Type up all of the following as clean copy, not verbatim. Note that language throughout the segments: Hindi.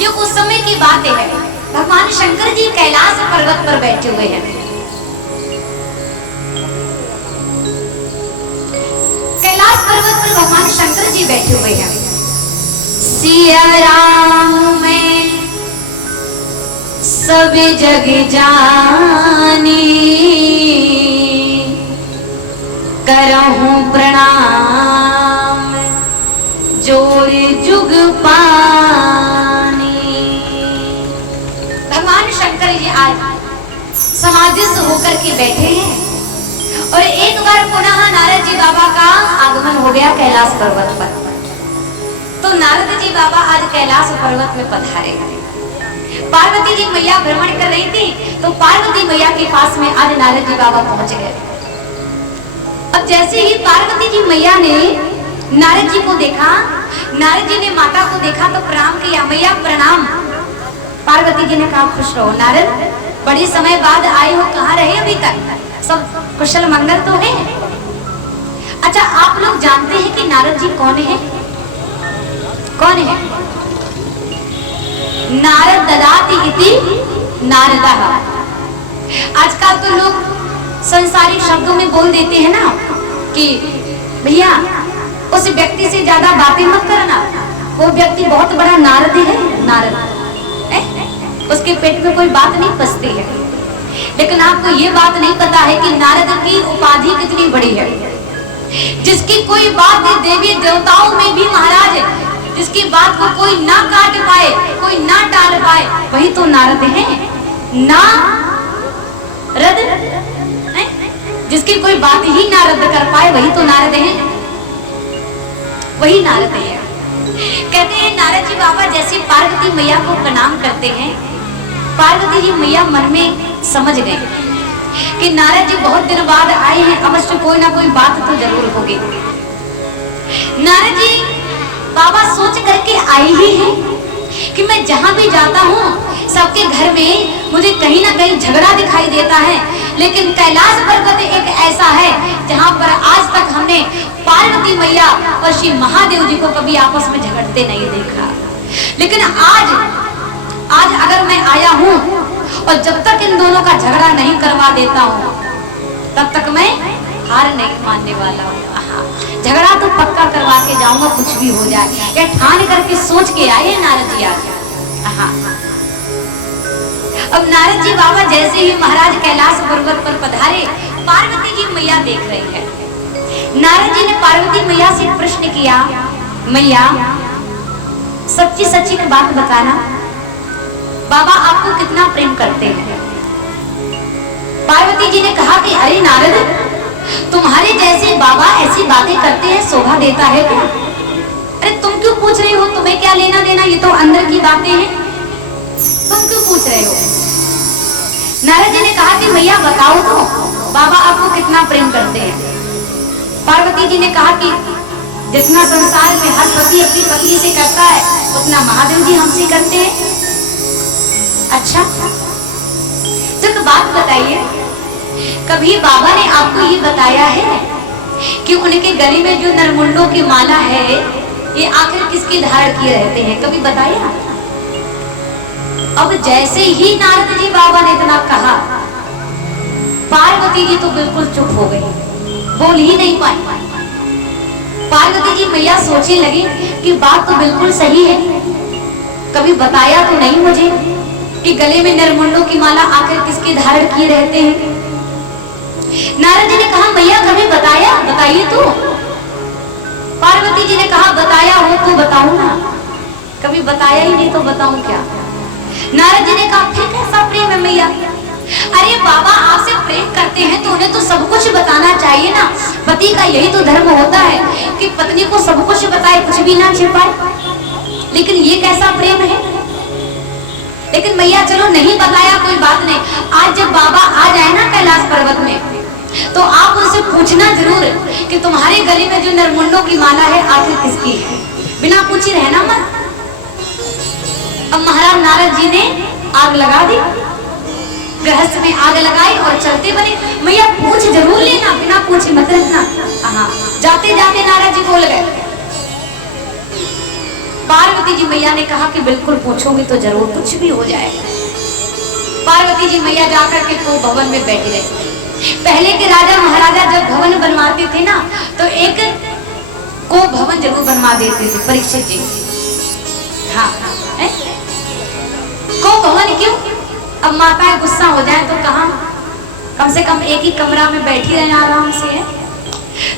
ये उस समय की बात है। भगवान शंकर जी कैलाश पर्वत पर बैठे हुए हैं। कैलाश पर्वत पर भगवान शंकर जी बैठे हुए हैं। सिया राम में सब जग जानी, करहूं प्रणाम जोड़ जुग पानी। भगवान शंकर जी आज समाधिस्थ होकर के बैठे हैं और एक बार पुनः नारद जी बाबा का आगमन हो गया कैलाश पर्वत पर। तो नारद जी बाबा आज कैलाश पर्वत में पधारे। पार्वती जी मैया भ्रमण कर रही थी तो पार्वती मैया के पास में आज नारद जी बाबा पहुंच गए। अब जैसे ही पार्वती जी मैया ने नारद जी को देखा, नारद जी ने माता को देखा तो प्रणाम किया। मैया प्रणाम। पार्वती जी ने कहा खुश रहो नारद, बड़ी समय बाद आए हो, कहाँ रहे अभी तक, सब कुशल मंगल तो है। अच्छा, आप लोग जानते हैं कि नारद जी कौन है? कौन है? नारद ददाति इति नारदः। आजकल तो लोग संसारी शब्दों में बोल देते हैं ना कि भैया उस व्यक्ति से ज्यादा बातें मत करना, वो व्यक्ति बहुत बड़ा नारद है। नारद उसके पेट में कोई बात नहीं पसती है। लेकिन आपको ये बात नहीं पता है कि नारद की उपाधि कितनी बड़ी है। जिसकी कोई बात देवी देवताओं में भी महाराज, जिसकी बात को कोई ना काट पाए, कोई ना टाल पाए, वही तो नारद है। नारद जिसकी कोई बात ही ना रद्द कर पाए, वही तो नारद है। वही नारद है। कहते हैं नारद जी बाबा जैसे पार्वती मैया को प्रणाम करते हैं, पार्वती जी मैया मन में समझ गए कि नारद जी बहुत दिन बाद आए हैं, अवश्य कोई ना कोई बात तो जरूर होगी। नारद जी बाबा सोच करके आई ही है कि मैं जहां भी जाता हूँ सबके घर में मुझे कहीं ना कहीं झगड़ा दिखाई देता है, लेकिन कैलाश पर्वत एक ऐसा है जहां पर आज तक हमने पार्वती मैया और श्री महादेव जी को कभी आपस में झगड़ते नहीं देखा। लेकिन आज अगर मैं आया हूँ और जब तक इन दोनों का झगड़ा नहीं करवा देता हूँ तब तक मैं हार नहीं मानने वाला हूँ। झगड़ा तो पक्का करवा के जाऊंगा, कुछ भी हो जाए, ये ठान करके सोच के आए नारद जी आज। अब नारद जी बाबा जैसे ही महाराज कैलाश पर्वत पर पधारे, पार्वती जी मैया देख रही है। नारद जी ने पार्वती मैया से प्रश्न किया, मैया सच्ची सच्ची की बात बताना, बाबा आपको कितना प्रेम करते हैं? पार्वती जी ने कहा कि अरे नारद, तुम्हारे जैसे बाबा ऐसी बातें करते हैं, शोभा देता है क्या? अरे तुम क्यों पूछ रही हो, तुम्हें क्या लेना देना, ये तो अंदर की बातें हैं, तुम क्यों पूछ रहे हो? नारद जी ने कहा कि मैया बताओ तो बाबा आपको कितना प्रेम करते हैं? पार्वती जी ने कहा कि जितना संसार में हर पति अपनी पत्नी से करता है उतना महादेव जी हमसे करते हैं। अच्छा, तो एक बात बताइए, कभी बाबा ने आपको ये बताया है कि उनके गले में जो नरमुंडों की माला है ये आखिर किसके धारण किए रहते हैं? कभी बताया? अब जैसे ही नारद जी बाबा ने इतना कहा, पार्वती जी तो बिल्कुल चुप हो गई, बोल ही नहीं पाई। पार्वती जी मैया सोचने लगी कि बात तो बिल्कुल सही है, कभी बताया तो नहीं मुझे कि गले में नरमुंडों की माला आखिर किसके धारण किए रहते हैं। नारद जी ने कहा मैया कभी बताया, बताइए तो। पार्वती जी ने कहा बताया हो तो बताऊं ना, कभी बताया ही नहीं तो बताऊं क्या? नारद जी ने कहा फिर कैसा प्रेम है मैया? अरे बाबा आपसे प्रेम करते हैं तो उन्हें तो सब कुछ बताना चाहिए ना, पति का यही तो धर्म होता है कि पत्नी को सब कुछ बताए, कुछ भी ना छिपाए। लेकिन ये कैसा प्रेम है? लेकिन मैया चलो नहीं बताया कोई बात नहीं, आज जब बाबा आ जाए ना कैलाश पर्वत में तो आप उनसे पूछना जरूर कि तुम्हारे गले में जो नरमुंडों की माला है आखिर किसकी है, बिना पूछे रहना मत। अब महाराज नारद जी ने आग लगा दी, गृहस्थ में आग लगाई और चलते बने। मैया पूछ जरूर लेना, बिना पूछे मत रहना। हाँ, जाते जाते नारद जी बोल गए, पार्वती जी मैया ने कहा कि बिल्कुल पूछोगे तो जरूर कुछ भी हो जाएगा। पार्वती जी मैया जाकर के तो भवन में बैठी रही। पहले के राजा महाराजा जब भवन बनवाते थे ना तो एक को भवन जरूर बनवा देते थे। परीक्षित जी, हाँ है? को भवन क्यों? अब माताएं गुस्सा हो जाए तो कहाँ, कम से कम एक ही कमरा में बैठी रहे आराम से है।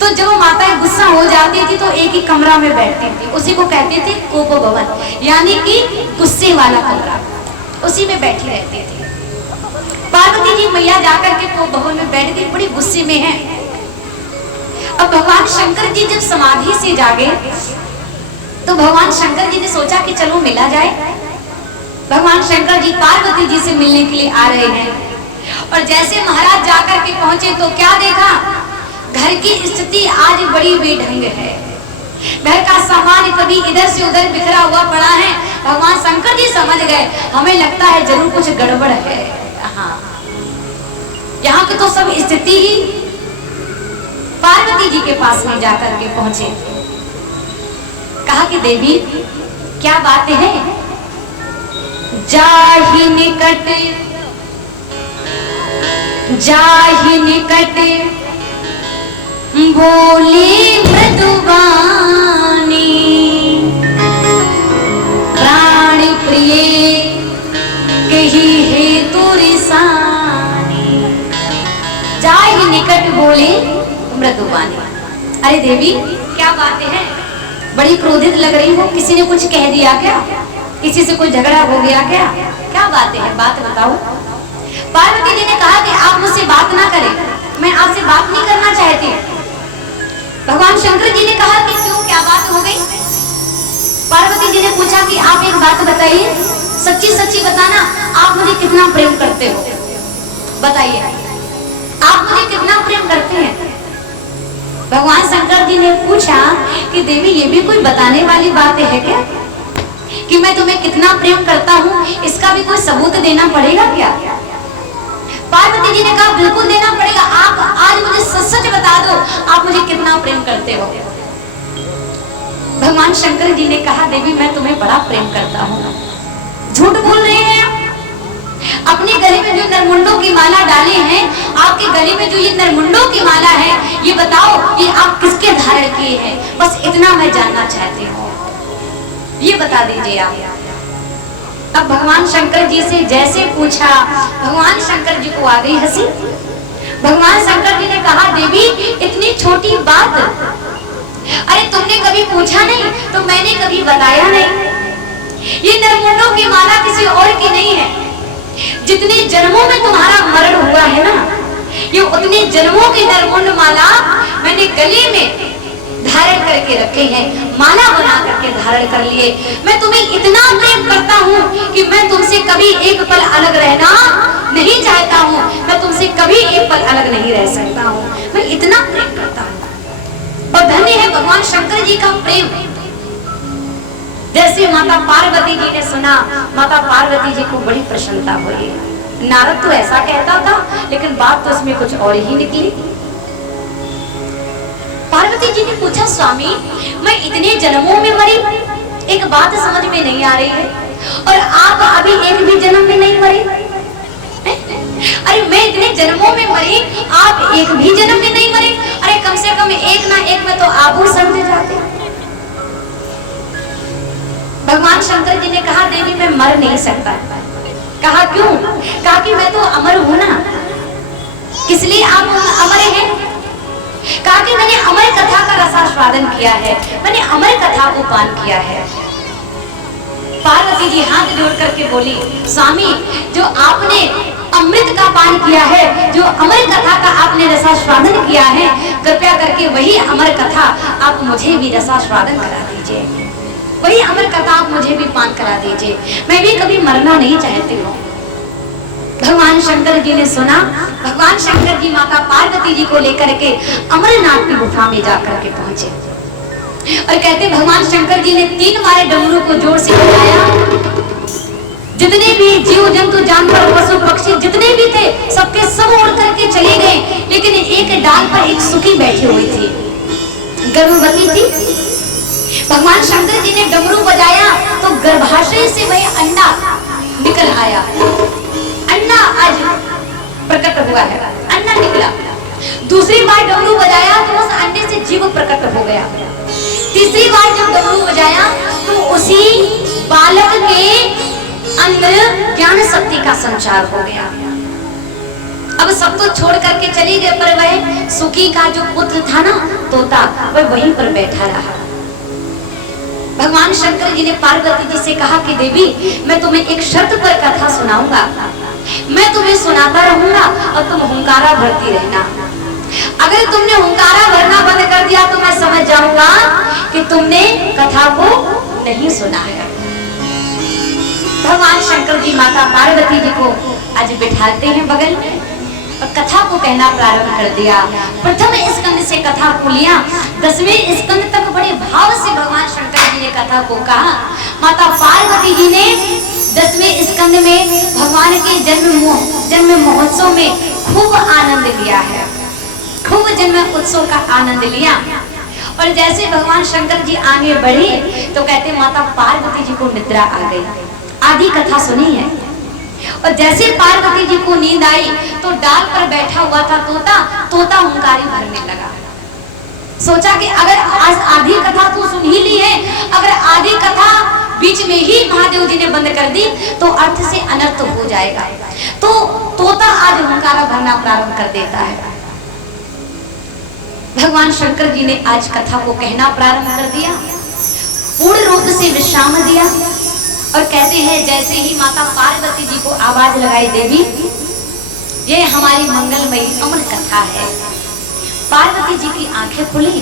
तो जब माताएं गुस्सा हो जाती थी तो एक ही कमरा में बैठती थी, उसी को कहते थे कोप भवन, यानी कि गुस्से वाला कमरा, उसी में बैठी रहती थी। पार्वती जी मैया जाकर के कोप भवन में बैठ गई, बड़ी गुस्से में है। अब भगवान शंकर जी जब समाधि से जागे तो भगवान शंकर जी ने सोचा कि चलो मिला जाए। भगवान शंकर जी पार्वती जी से मिलने के लिए आ रहे हैं और जैसे महाराज जाकर के पहुंचे तो क्या देखा, घर की स्थिति आज बड़ी बेढंग है। घर का सामान कभी इधर से उधर बिखरा हुआ पड़ा है। भगवान शंकर जी समझ गए, हमें लगता है जरूर कुछ गड़बड़ है। हाँ, यहाँ की तो सब स्थिति ही पार्वती जी के पास में जाकर के पहुंचे। कहा कि देवी क्या बात है? जाहि निकट बोले मृदुवानी, प्राण प्रिय कही हेतु रिसानी। जाहि निकट बोले मृदुवानी। अरे देवी क्या बात है? बड़ी क्रोधित लग रही हो, किसी ने कुछ कह दिया क्या? किसी से कोई झगड़ा हो गया क्या? क्या बातें हैं, बात बताओ। पार्वती जी ने कहा कि आप मुझसे बात ना करें, मैं आपसे बात नहीं करना चाहती। भगवान शंकर जी ने कहा कि क्यों, क्या बात हो गई? पार्वती जी ने पूछा कि आप एक बात बताइए, सच्ची सच्ची बताना, आप मुझे कितना प्रेम करते हो? बताइए, आप मुझे कितना प्रेम करते हैं? भगवान शंकर जी ने पूछा कि देवी ये भी कोई बताने वाली बात है क्या कि मैं तुम्हें कितना प्रेम करता हूँ? इसका भी कोई सबूत देना पड़ेगा क्या? पार्वती जी ने कहा बिल्कुल देना पड़ेगा, आप आज मुझे सच सच बता दो, आप मुझे कितना प्रेम करते हो? भगवान शंकर जी ने कहा देवी मैं तुम्हें बड़ा प्रेम करता हूँ। झूठ बोल रहे हैं आप? अपने गले में जो नरमुंडों की माला डाले हैं, आपके गले में जो ये नरमुंडों की माला है, ये बताओ ये आप किसके धारण किए हैं? बस इतना मैं जानना चाहती हूँ, ये बता दीजिए आप। अब भगवान शंकर जी से जैसे पूछा, भगवान शंकर जी को आ गई हंसी। भगवान शंकर जी ने कहा देवी इतनी छोटी बात, अरे तुमने कभी पूछा नहीं तो मैंने कभी बताया नहीं। ये नरमुंडों की माला किसी और की नहीं है। जितने जन्मों में तुम्हारा मरण हुआ है ना, ये उतने जन्मों की नरमुंड माला मैंने गले में धारण करके रखे हैं, माला बना करके धारण कर लिए। मैं तुम्हें इतना प्रेम करता हूँ कि मैं तुमसे कभी एक पल अलग रहना नहीं चाहता हूँ। मैं तुमसे कभी एक पल अलग नहीं रह सकता हूँ, मैं इतना प्रेम करता हूँ। और धन्य है भगवान शंकर जी का प्रेम। जैसे माता पार्वती जी ने सुना, माता पार्वती जी को बड़ी प्रसन्नता हुई। नारद तो ऐसा कहता था, लेकिन बात तो इसमें कुछ और ही निकली। पार्वती जी ने पूछा स्वामी मैं इतने जन्मों में मरी, एक बात समझ में नहीं आ रही है, और आप अभी एक भी जन्म में नहीं मरे। अरे मैं इतने जन्मों में मरी, आप एक भी जन्म में नहीं मरे। अरे कम से कम एक ना एक में तो आप समझ जाते। भगवान शंकर जी ने कहा देवी मैं मर नहीं सकता। कहा क्यों? कहा कि मैं तो अमर हूं ना। किस लिए आप अमर हैं? कहा कि मैंने अमर कथा का रसास्वादन किया है, मैंने अमर कथा को पान किया है। पार्वती जी हाथ जोड़ करके बोली स्वामी जो आपने अमृत का पान किया है, जो अमर कथा का आपने रसास्वादन किया है, कृपया करके वही अमर कथा आप मुझे भी रसास्वादन करा दीजिए, वही अमर कथा आप मुझे भी पान करा दीजिए। मैं भी कभी मरना नहीं चाहती हूँ। भगवान शंकर जी ने सुना। भगवान शंकर जी माता पार्वती जी को लेकर के अमरनाथ की गुफा में जाकर के पहुंचे और कहते भगवान शंकर जी ने 3 बार डमरू को जोर से बजाया। जितने भी जीव जंतु जानवर पशु पक्षी जितने भी थे सबके सब उड़ करके चले गए, लेकिन एक डाल पर एक सुखी बैठी हुई थी, गर्भवती थी। भगवान शंकर जी ने डमरू बजाया तो गर्भाशय से वह अंडा निकल आया। अंडा आज प्रकट हुआ है, अंडा निकला। दूसरी बार डमरू बजाया तो उस अंडे से जीव प्रकट हो गया। तीसरी बार जब डमरू बजाया तो उसी बालक के अंदर ज्ञान शक्ति का संचार हो गया। अब सब तो छोड़ करके चली गए, पर वह सुकी का जो पुत्र था ना तोता, वह वहीं पर बैठा रहा। भगवान शंकर जी ने पार्वती जी से कहा कि देवी, मैं तुम्हें एक शर्त पर कथा सुनाऊंगा, मैं तुम्हें सुनाता रहूंगा और तुम हुंकारा भरती रहना। अगर तुमने हुंकारा भरना बंद कर दिया तो मैं समझ जाऊंगा कि तुमने कथा को नहीं सुना है। भगवान शंकर जी माता पार्वती जी को आज बिठाते हैं बगल में और कथा को कहना प्रारंभ कर दिया। प्रथम स्कंद से कथा को लिया, 10वें स्कंद तक बड़े भाव से भगवान शंकर जी ने कथा को कहा। माता पार्वती जी ने 10वें स्कंद में भगवान के जन्म महोत्सव में खूब आनंद लिया है, खूब जन्म उत्सव का आनंद लिया। और जैसे भगवान शंकर जी आगे बढ़े तो कहते माता पार्वती जी को निद्रा आ गई। आधी कथा सुनी है। और जैसे पार्वती जी को नींद आई तो डाल पर बैठा हुआ था तोता हुंकारी भरने लगा। सोचा कि अगर आज आधी कथा तो सुन ही ली है, अगर आधी कथा बीच में ही महादेव जी ने बंद कर दी तो अर्थ से अनर्थ हो जाएगा। तो तोता आज हुंकारा भरना प्रारंभ कर देता है। भगवान शंकर जी ने आज कथा को कहना प्रारंभ कर दिया, पूर्ण रूप से विश्राम दिया और कहते हैं जैसे ही माता पार्वती जी को आवाज लगाई, देवी ये हमारी मंगलमयी अमर कथा है। पार्वती जी की आंखें खुली।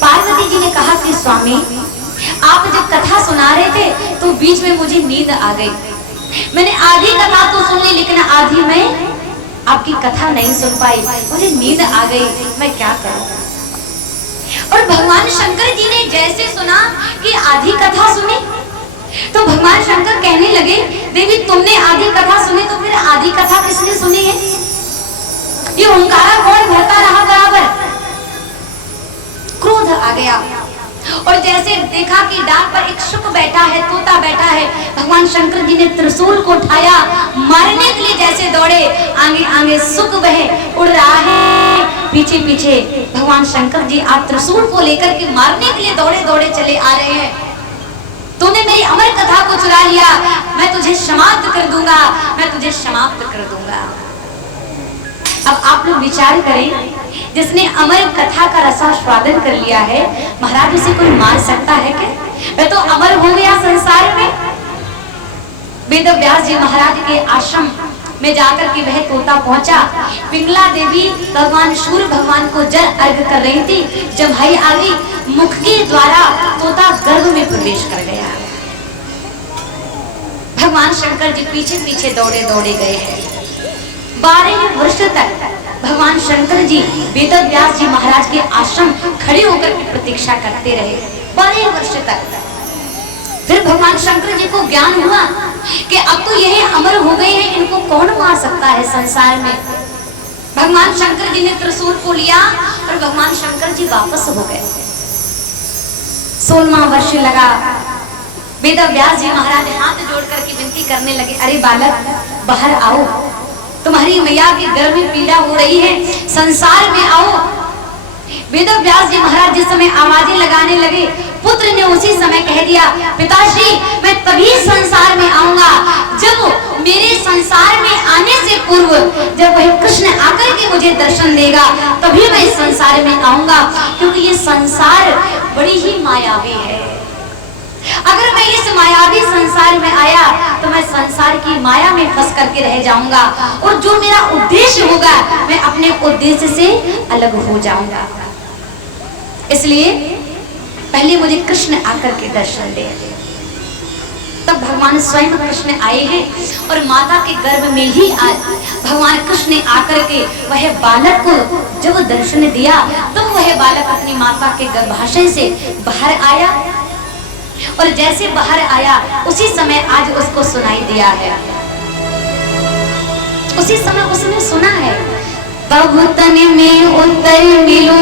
पार्वती जी ने कहा कि स्वामी, आप जब कथा सुना रहे थे तो बीच में मुझे नींद आ गई। मैंने आधी कथा तो सुन ली लेकिन आधी में आपकी कथा नहीं सुन पाई, मुझे नींद आ गई, मैं क्या करूं। और भगवान शंकर जी ने जैसे सुना कि आधी कथा सुनी तो भगवान शंकर कहने लगे, देवी तुमने आधी कथा सुनी तो फिर आधी कथा किसने सुनी है? ये हुंकारा कौन भरता रहा बराबर? क्रोध आ गया। और जैसे देखा कि डाल पर एक शुक बैठा है, तोता बैठा है, भगवान शंकर जी ने त्रिशूल को उठाया, मारने के लिए जैसे दौड़े, आगे आगे शुक वह उड़ रहा है, पीछे पीछे भगवान शंकर जी आप त्रिशूल को लेकर के मारने के लिए दौड़े दौड़े चले आ रहे हैं। तूने मेरी अमर कथा को चुरा लिया, मैं तुझे समाप्त कर दूंगा, मैं तुझे समाप्त कर दूंगा। अब आप लोग विचार करें, जिसने अमर कथा का रसास्वादन कर लिया है, महाराज उसे कोई मार सकता है क्या? वह तो अमर हो गया संसार में। वेद व्यास जी महाराज के आश्रम में जाकर के वह तोता पहुंचा। पिंगला देवी भगवान सूर्य भगवान को जल अर्घ कर रही थी। जब भाई आ गई, मुख के द्वारा तोता गर्भ में प्रवेश कर गया। भगवान शंकर जी पीछे पीछे दौड़े दौड़े गए हैं। 12 वर्ष तक भगवान शंकर जी वेद व्यास जी महाराज के आश्रम खड़े होकर की प्रतीक्षा करते रहे, 12 वर्ष तक। फिर भगवान शंकर जी को ज्ञान हुआ कि अब तो यह अमर हो गए हैं, इनको कौन मार सकता है संसार में। भगवान शंकर जी ने त्रिशूल को लिया और भगवान शंकर जी वापस हो गए। 16वां वर्ष लगा। वेद व्यास जी महाराज हाथ जोड़ करके विनती करने लगे, अरे बालक बाहर आओ, तुम्हारी मैया के गर्भ में पीड़ा हो रही है, संसार में आओ। वेद व्यास जी महाराज जिस समय आवाजें लगाने लगे, पुत्र ने उसी समय कह दिया, पिताश्री मैं तभी संसार में आऊंगा जब मेरे संसार में आने से पूर्व जब वह कृष्ण आकर के मुझे दर्शन देगा, तभी मैं इस संसार में आऊंगा, क्योंकि ये संसार बड़ी ही मायावी है। अगर मैं इस मायावी संसार में आया तो मैं संसार की माया में फंस करके रह जाऊंगा और जो मेरा उद्देश्य होगा मैं अपने उद्देश्य से अलग हो जाऊंगा। इसलिए पहले मुझे कृष्ण आकर के दर्शन दे। तब भगवान स्वयं कृष्ण आए हैं और माता के गर्भ में ही आज भगवान कृष्ण आकर के वह बालक को जब दर्शन दिया तो वह बालक अपनी माता के गर्भाशय से बाहर आया और जैसे बाहर आया उसी समय आज उसको सुनाई दिया है, उसी समय उसने सुना है, बहुतन में उत्तर मिलो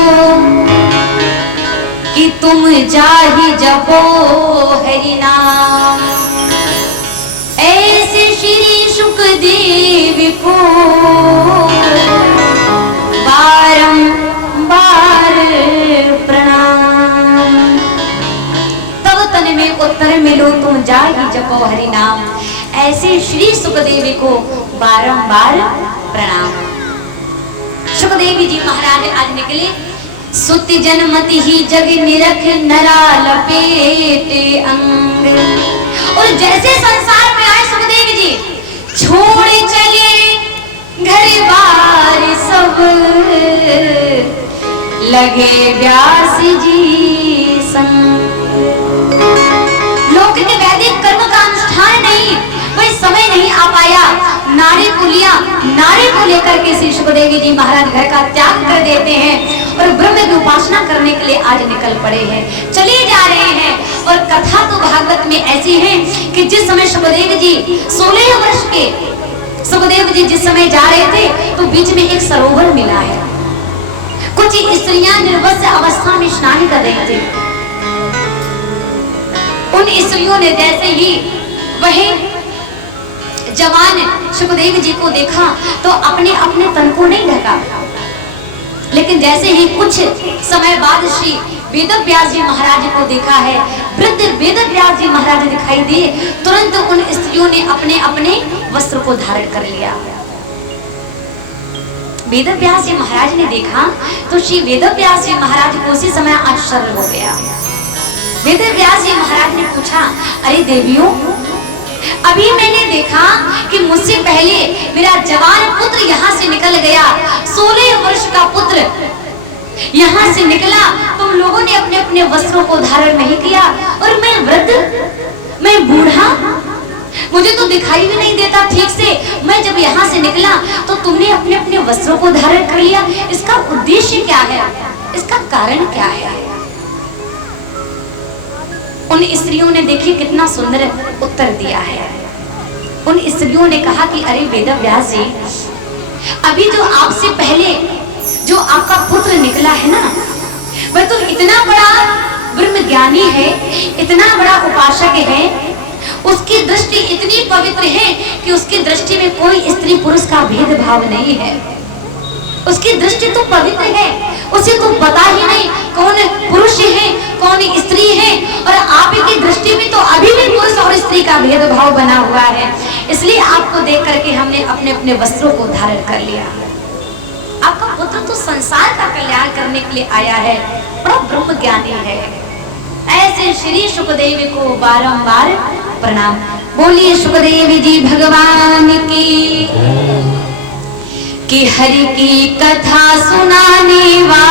कि तुम जाहि जपो हरि नाम। ऐसे श्री सुखदेव को बारंबार प्रणाम। तब तन में उत्तर मिलो तुम जाहि जपो हरि नाम। ऐसे श्री सुखदेव को बारंबार प्रणाम। सुखदेव जी महाराज आज निकले। सुति जनमति ही जग निरख नरा लपेटे अंग। और जैसे संसार में आए सुखदेव जी छोड़ चले घर बार सब, लगे व्यास जी संग। लोक के वैदिक कर्म का अनुष्ठान नहीं, वही समय नहीं आ पाया। नारी को लिया, नारी को लेकर के श्री सुखदेव जी महाराज घर का त्याग कर देते हैं और ब्रह्म की उपासना करने के लिए आज निकल पड़े हैं, चले जा रहे हैं। और कथा तो भागवत में ऐसी है कि जिस समय सुखदेव जी 16 वर्ष के सुखदेव जी जिस समय जा रहे थे तो बीच में एक सरोवर मिला है। कुछ स्त्रियां निर्वस्त्र अवस्था में स्नान कर रही थी। उन स्त्रियों ने जैसे ही वही जवान सुखदेव जी को देखा तो अपने अपने तन को नहीं ढका, लेकिन जैसे ही कुछ समय बाद श्री वेदव्यास जी महाराज को देखा है, वृद्ध वेदव्यास जी महाराज दिखाई दिए, तुरंत उन स्त्रियों ने अपने अपने वस्त्र को धारण कर लिया। वेदव्यास जी महाराज ने देखा तो श्री वेदव्यास जी महाराज को उसी समय आश्चर्य हो गया। वेदव्यास जी महाराज ने पूछा, अरे देवियों, अभी मैंने देखा कि मुझसे पहले मेरा जवान पुत्र यहाँ से निकल गया, 16 वर्ष का पुत्र यहाँ से निकला, तुम लोगों ने अपने अपने वस्त्रों को धारण नहीं किया, और मैं वृद्ध, मैं बूढ़ा, मुझे तो दिखाई भी नहीं देता ठीक से। मैं जब यहाँ से निकला तो तुमने अपने अपने वस्त्रों को धारण कर लिया, इसका उद्देश्य क्या है, इसका कारण क्या है? उन स्त्रियों ने देखिए कितना सुंदर उत्तर दिया है। उन स्त्रियों ने कहा कि अरे वेदव्यास जी, अभी जो आपसे पहले जो आपका पुत्र निकला है ना, वह तो इतना बड़ा ब्रह्म ज्ञानी है, इतना बड़ा उपासक है, उसकी दृष्टि इतनी पवित्र है कि उसकी दृष्टि में कोई स्त्री पुरुष का भेदभाव नहीं है। उसकी दृष्टि तो पवित्र है, उसे तो पता ही नहीं कौन पुरुष है कौन स्त्री है, और आप की दृष्टि में तो अभी भी पुरुष और स्त्री का भेदभाव बना हुआ है। इसलिए आपको देख करके हमने अपने अपने वस्त्रों को धारण कर लिया। आपका पुत्र तो संसार का कल्याण करने के लिए आया है, बड़ा ब्रह्म ज्ञानी है। ऐसे श्री सुखदेव को बारंबार प्रणाम। बोलिए सुखदेव जी भगवान की, कि हरि की कथा सुनाने वाले